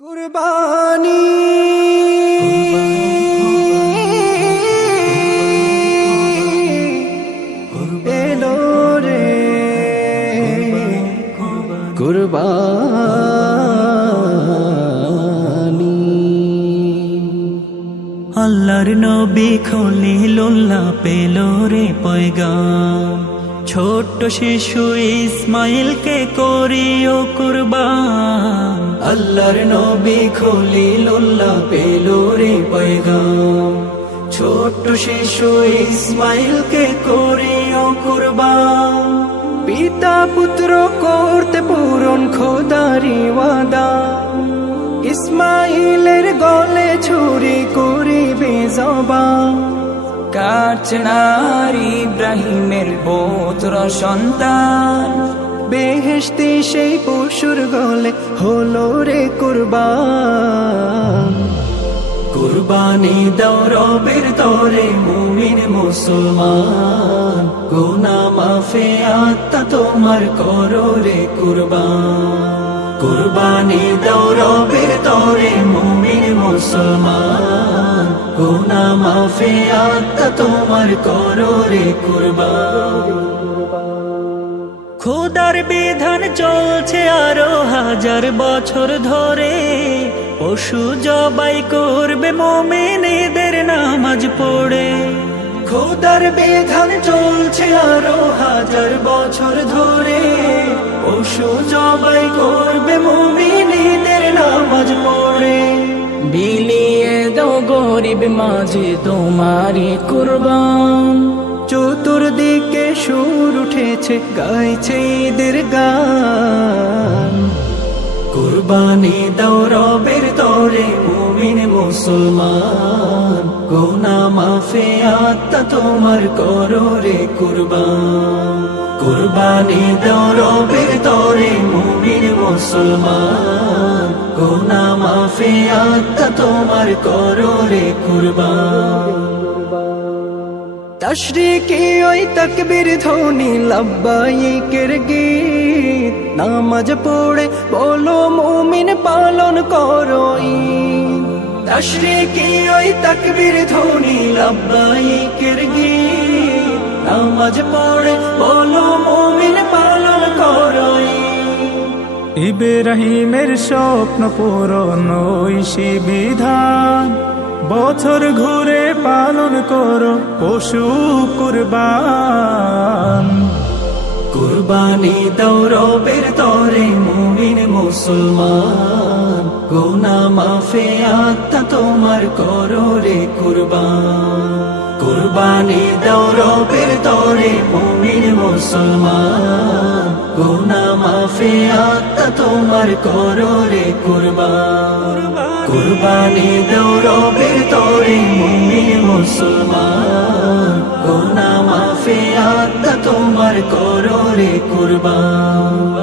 কুরবানি এলো রে কুরবানি। আল্লাহর নবী খলিলুল্লাহ পেল রে পয়গাম, ছোট্ট শিশু ইসমাইলকে করিও কুরবান। আল্লাহর নবী খলিলুল্লাহ পেল রে পয়গাম, ছোট্ট শিশু ইসমাইলকে করিও কুরবান। পিতা পুত্র করতে পূরণ খোদারি ওয়াদা, ইসমাইলের গলে ছুরি করিবে জবান। কাটছে না ইব্রাহিমের পুত্র সন্তান, বেহেশতি সেই পশুর গলে হলো রে কুরবান। কুরবানি দাও রবের তরে মুমিন মুসলমান, গুনাহ মাফে আত্মা তোমার করো রে কুরবান। কুরবানি দাও রবের তরে মুমিন মুসলমান, গুনাহ মাফে আত্মা তোমার করো রে কুরবান। খোদার বিধান চলছে আরো হাজার বছর ধরে, পশু জবাই করবে মুমিনদের নামাজ পড়ে। খোদার বিধান চলছে আরো হাজার বছর ধরে, পশু জবাই করবে মুমিনদের নামাজ পড়ে। বিলিয়ে দাও গরিব মাঝে তোমারই কুরবান, চতুর্দিকে সুর উঠেছে গাইছে ঈদের গান। কুরবানি দাও রবের তরে মুমিন মুসলমান, গুনাহ মাফে আত্মা তোমার করো রে কুরবান। কুরবানি দাও রবের তরে মুমিন মুসলমান, গুনাহ মাফে আত্মা তোমার করো রে কুরবান। তাশরিকি ওই তাকবীর ধ্বনি লাব্বাইকের গীত, নামাজ পড়ে বলো মুমিন পালন করো ঈদ। তাশরিকি ওই তাকবীর ধ্বনি লাব্বাইকের গীত, নামাজ পড়ে বলো মুমিন পালন করো ঈদ। ইব্রাহিমের স্বপ্ন পূরণ ঐশী বিধান, বছর ঘুরে পালন করো পশু কুরবান। কুরবানি দাও রবের তরে মুমিন মুসলমান, গুনাহ মাফে আত্মা তোমার করো রে কুরবান। কুরবানি দাও রবের তরে মুমিন মুসলমান, গুনাহ মাফে আত্মা তোমার করো রে কুরবান। কুরবানি দাও রবের তরে মুমিন মুসলমান, গুনাহ মাফে আত্মা তোমার করো রে কুরবান।